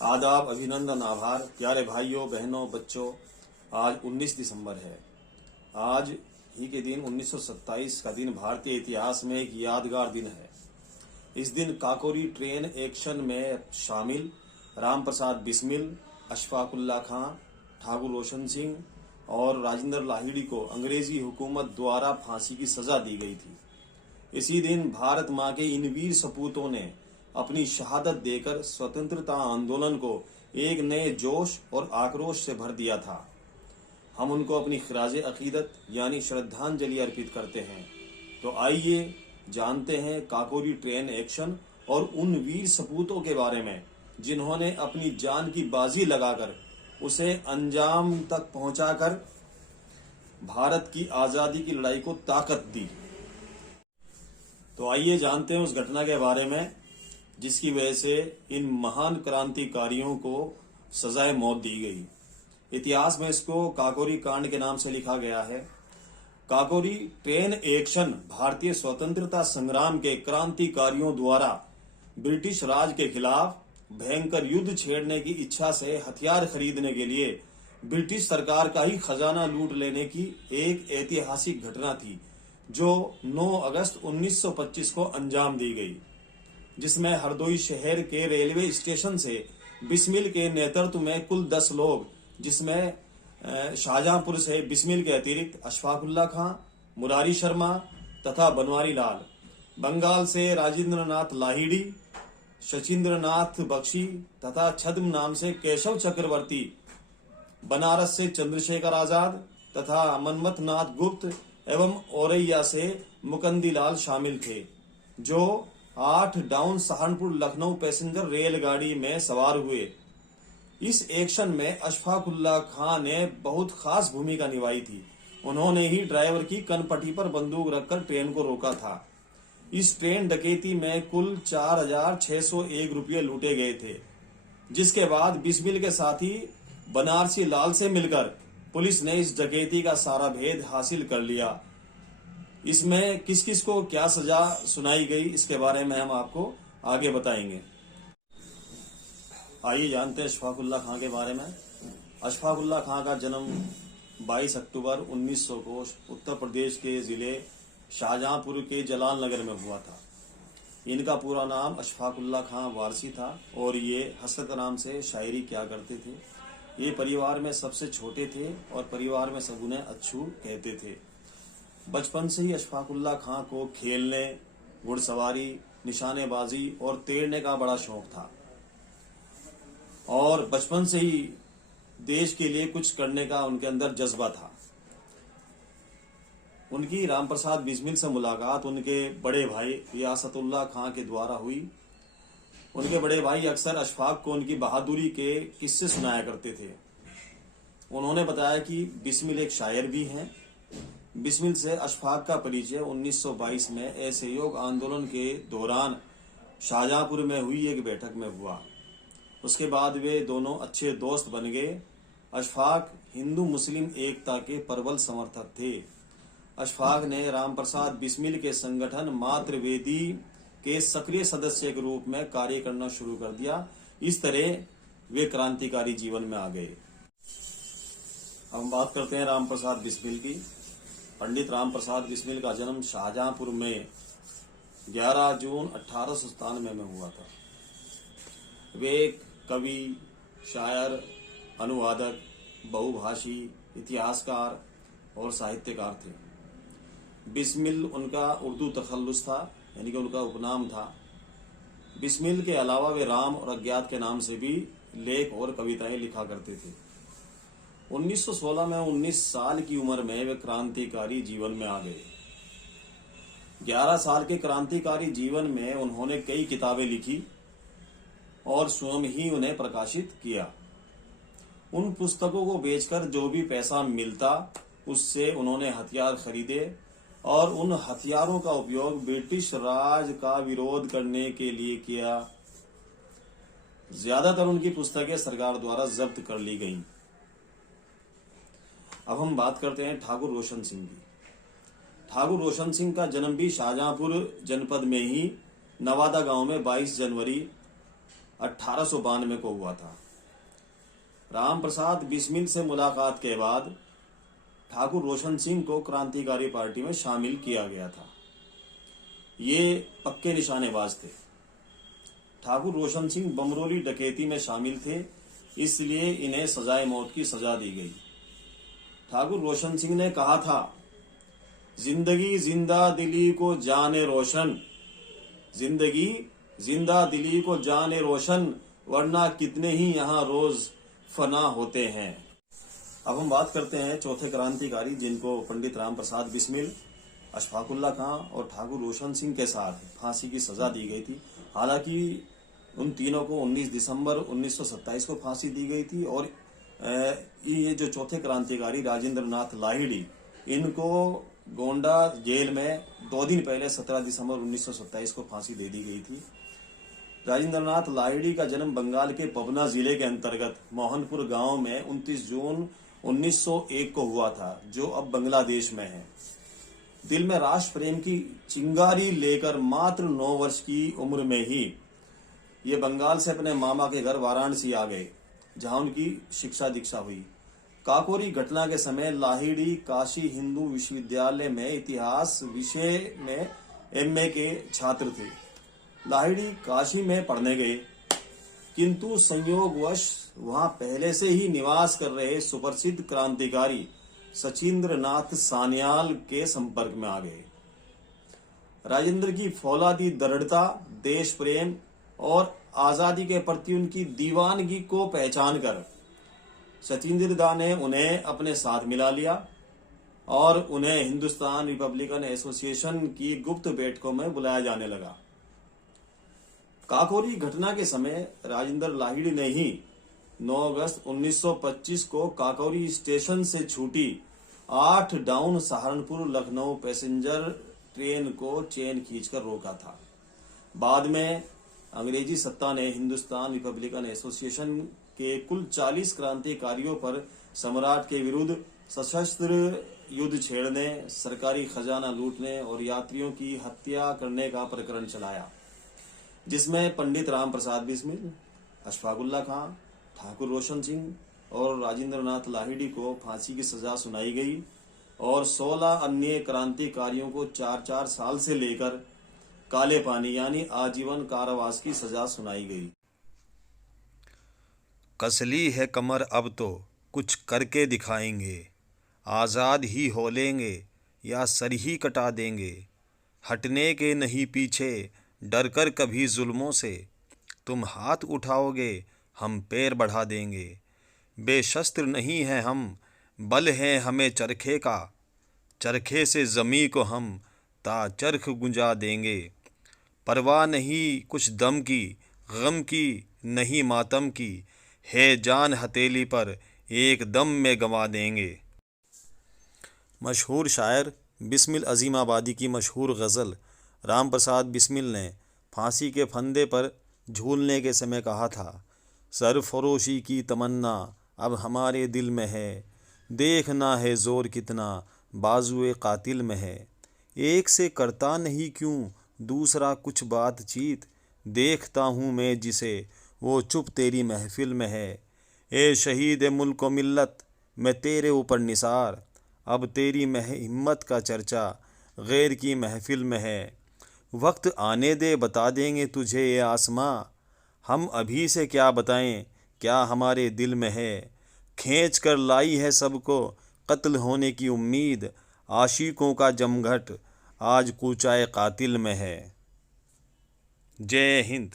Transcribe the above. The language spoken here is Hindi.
आदाब, अभिनंदन, आभार। प्यारे भाइयों, बहनों, बच्चों, आज 19 दिसंबर है। आज ही के दिन 1927 का दिन भारतीय इतिहास में एक यादगार दिन है। इस दिन काकोरी ट्रेन एक्शन में शामिल राम प्रसाद बिस्मिल, अशफाक उल्लाह खां, ठाकुर रोशन सिंह और राजेंद्र लाहिड़ी को अंग्रेजी हुकूमत द्वारा फांसी की सजा दी गई थी। इसी दिन भारत माँ के इन वीर सपूतों ने अपनी शहादत देकर स्वतंत्रता आंदोलन को एक नए जोश और आक्रोश से भर दिया था। हम उनको अपनी खिराज अकीदत यानी श्रद्धांजलि अर्पित करते हैं। तो आइए जानते हैं काकोरी ट्रेन एक्शन और उन वीर सपूतों के बारे में जिन्होंने अपनी जान की बाजी लगाकर उसे अंजाम तक पहुंचाकर भारत की आजादी की लड़ाई को ताकत दी। तो आइए जानते हैं उस घटना के बारे में जिसकी वजह से इन महान क्रांतिकारियों को सजाए मौत दी गई। इतिहास में इसको काकोरी कांड के नाम से लिखा गया है। काकोरी ट्रेन एक्शन भारतीय स्वतंत्रता संग्राम के क्रांतिकारियों द्वारा ब्रिटिश राज के खिलाफ भयंकर युद्ध छेड़ने की इच्छा से हथियार खरीदने के लिए ब्रिटिश सरकार का ही खजाना लूट लेने की एक ऐतिहासिक घटना थी जो 9 अगस्त 1925 को अंजाम दी गई, जिसमें हरदोई शहर के रेलवे स्टेशन से बिस्मिल के नेतृत्व में कुल 10 लोग, जिसमें शाहजहांपुर से बिस्मिल के अतिरिक्त अशफाक उल्लाह खां, मुरारी शर्मा तथा बनवारी लाल, बंगाल से राजेंद्र नाथ लाहिड़ी, शचीन्द्र नाथ बख्शी तथा छद्म नाम से केशव चक्रवर्ती, बनारस से चंद्रशेखर आजाद तथा मनमथ नाथ गुप्त एवं औरैया से मुकंदीलाल शामिल थे, जो 8 डाउन सहारनपुर लखनऊ पैसेंजर रेलगाड़ी में सवार हुए। इस एक्शन में अशफाक उल्लाह खां ने बहुत खास भूमिका निभाई थी। उन्होंने ही ड्राइवर की कनपट्टी पर बंदूक रखकर ट्रेन को रोका था। इस ट्रेन डकैती में कुल 4,601 रुपये लूटे गए थे, जिसके बाद बिस्मिल के साथी बनारसी लाल से मिलकर पुलिस ने इस डकैती का सारा भेद हासिल कर लिया। इसमें किस किस को क्या सजा सुनाई गई, इसके बारे में हम आपको आगे बताएंगे। आइए जानते हैं अशफाक उल्लाह खां के बारे में। अशफाक उल्लाह खां का जन्म 22 अक्टूबर 1900 को उत्तर प्रदेश के जिले शाहजहांपुर के जलाल नगर में हुआ था। इनका पूरा नाम अशफाक उल्लाह खां वारसी था और ये हसरत नाम से शायरी किया करते थे। ये परिवार में सबसे छोटे थे और परिवार में सब उन्हें अच्छू कहते थे। बचपन से ही अशफाक उल्लाह खां को खेलने, घुड़सवारी, निशानेबाजी और तैरने का बड़ा शौक था और बचपन से ही देश के लिए कुछ करने का उनके अंदर जज्बा था। उनकी राम प्रसाद बिस्मिल से मुलाकात उनके बड़े भाई रियासतुल्लाह खां के द्वारा हुई। उनके बड़े भाई अक्सर अशफाक को उनकी बहादुरी के किस्से सुनाया करते थे। उन्होंने बताया कि बिस्मिल एक शायर भी हैं। बिस्मिल से अशफाक का परिचय 1922 में असहयोग आंदोलन के दौरान शाहजहांपुर में हुई एक बैठक में हुआ। उसके बाद वे दोनों अच्छे दोस्त बन गए। अशफाक हिंदू मुस्लिम एकता के प्रबल समर्थक थे। अशफाक ने राम प्रसाद बिस्मिल के संगठन मातृवेदी के सक्रिय सदस्य के रूप में कार्य करना शुरू कर दिया। इस तरह वे क्रांतिकारी जीवन में आ गए। हम बात करते हैं राम प्रसाद बिस्मिल की। पंडित राम प्रसाद बिस्मिल का जन्म शाहजहांपुर में 11 जून 1897 में हुआ था। वे एक कवि, शायर, अनुवादक, बहुभाषी, इतिहासकार और साहित्यकार थे। बिस्मिल उनका उर्दू तखल्लुस था, यानी कि उनका उपनाम था। बिस्मिल के अलावा वे राम और अज्ञात के नाम से भी लेख और कविताएं लिखा करते थे। 1916 में 19 साल की उम्र में वे क्रांतिकारी जीवन में आ गए। 11 साल के क्रांतिकारी जीवन में उन्होंने कई किताबें लिखी और स्वयं ही उन्हें प्रकाशित किया। उन पुस्तकों को बेचकर जो भी पैसा मिलता उससे उन्होंने हथियार खरीदे और उन हथियारों का उपयोग ब्रिटिश राज का विरोध करने के लिए किया। ज्यादातर उनकी पुस्तकें सरकार द्वारा जब्त कर ली गईं। अब हम बात करते हैं ठाकुर रोशन सिंह की। ठाकुर रोशन सिंह का जन्म भी शाहजहांपुर जनपद में ही नवादा गांव में 22 जनवरी 1892 को हुआ था। राम प्रसाद बिस्मिल से मुलाकात के बाद ठाकुर रोशन सिंह को क्रांतिकारी पार्टी में शामिल किया गया था। ये पक्के निशानेबाज थे। ठाकुर रोशन सिंह बमरोली डकैती में शामिल थे, इसलिए इन्हें सजाए मौत की सजा दी गई। ठाकुर रोशन सिंह ने कहा था, जिंदगी जिंदा दिली को जाने रोशन, जिंदगी जिंदा दिली को जाने रोशन, वरना कितने ही यहाँ रोज फना होते हैं। अब हम बात करते हैं चौथे क्रांतिकारी जिनको पंडित राम प्रसाद बिस्मिल, अशफाकुल्ला खां और ठाकुर रोशन सिंह के साथ फांसी की सजा दी गई थी। हालांकि उन तीनों को 19 दिसंबर 1927 को फांसी दी गई थी और ये जो चौथे क्रांतिकारी राजेंद्र नाथ लाहिड़ी, इनको गोंडा जेल में 2 दिन पहले 17 दिसंबर 1927 को फांसी दे दी गई थी। राजेंद्र नाथ लाहिड़ी का जन्म बंगाल के पबना जिले के अंतर्गत मोहनपुर गांव में 29 जून 1901 को हुआ था, जो अब बांग्लादेश में है। दिल में राष्ट्र प्रेम की चिंगारी लेकर मात्र 9 वर्ष की उम्र में ही ये बंगाल से अपने मामा के घर वाराणसी आ गए, जहां उनकी शिक्षा दीक्षा हुई। काकोरी घटना के समय लाहिड़ी काशी हिंदू विश्वविद्यालय में इतिहास विषय में एमए के छात्र थे। लाहिड़ी काशी में पढ़ने गए, किंतु संयोगवश वहां पहले से ही निवास कर रहे सुप्रसिद्ध क्रांतिकारी सचिंद्र नाथ सान्याल के संपर्क में आ गए। राजेंद्र की फौलादी दृढ़ता, देश प्रेम और आजादी के प्रति उनकी दीवानगी को पहचान कर सचिंद्र दा ने उन्हें अपने साथ मिला लिया और उन्हें हिंदुस्तान रिपब्लिकन एसोसिएशन की गुप्त बैठकों में बुलाया जाने लगा। काकोरी घटना के समय राजेंद्र लाहिड़ी ने ही 9 अगस्त 1925 को काकोरी स्टेशन से छूटी 8 down Saharanpur Lucknow passenger train को चेन खींचकर रोका था। बाद में अंग्रेजी सत्ता ने हिंदुस्तान रिपब्लिकन एसोसिएशन के कुल 40 क्रांतिकारियों पर सम्राट के विरुद्ध सशस्त्र युद्ध छेड़ने, सरकारी खजाना लूटने और यात्रियों की हत्या करने का प्रकरण चलाया, जिसमें पंडित राम प्रसाद बिस्मिल, अशफाकुल्ला खां, ठाकुर रोशन सिंह और राजेंद्र नाथ लाहिड़ी को फांसी की सजा सुनाई गई और 16 अन्य क्रांतिकारियों को 4-4 साल से लेकर काले पानी यानी आजीवन कारावास की सजा सुनाई गई। कसली है कमर अब तो कुछ करके दिखाएंगे, आज़ाद ही हो लेंगे या सर ही कटा देंगे, हटने के नहीं पीछे डर कर कभी जुल्मों से, तुम हाथ उठाओगे हम पैर बढ़ा देंगे, बेशस्त्र नहीं है हम बल है हमें चरखे का, चरखे से ज़मीं को हम ता चरख गुंजा देंगे, परवाह नहीं कुछ दम की, गम की नहीं मातम की, है जान हथेली पर एक दम में गंवा देंगे। मशहूर शायर बिस्मिल अजीमाबादी की मशहूर गज़ल राम प्रसाद बिस्मिल ने फांसी के फंदे पर झूलने के समय कहा था, सरफरोशी की तमन्ना अब हमारे दिल में है, देखना है जोर कितना बाजुए कातिल में है, एक से करता नहीं क्यों दूसरा कुछ बातचीत, देखता हूँ मैं जिसे वो चुप तेरी महफिल में है, ए शहीद मुल्क व मिल्लत मैं तेरे ऊपर निसार, अब तेरी हिम्मत का चर्चा गैर की महफिल में है, वक्त आने दे बता देंगे तुझे ये आसमां, हम अभी से क्या बताएं क्या हमारे दिल में है, खींच कर लाई है सबको कत्ल होने की उम्मीद, आशिकों का जमघट आज कूचाए कातिल में है। जय हिंद।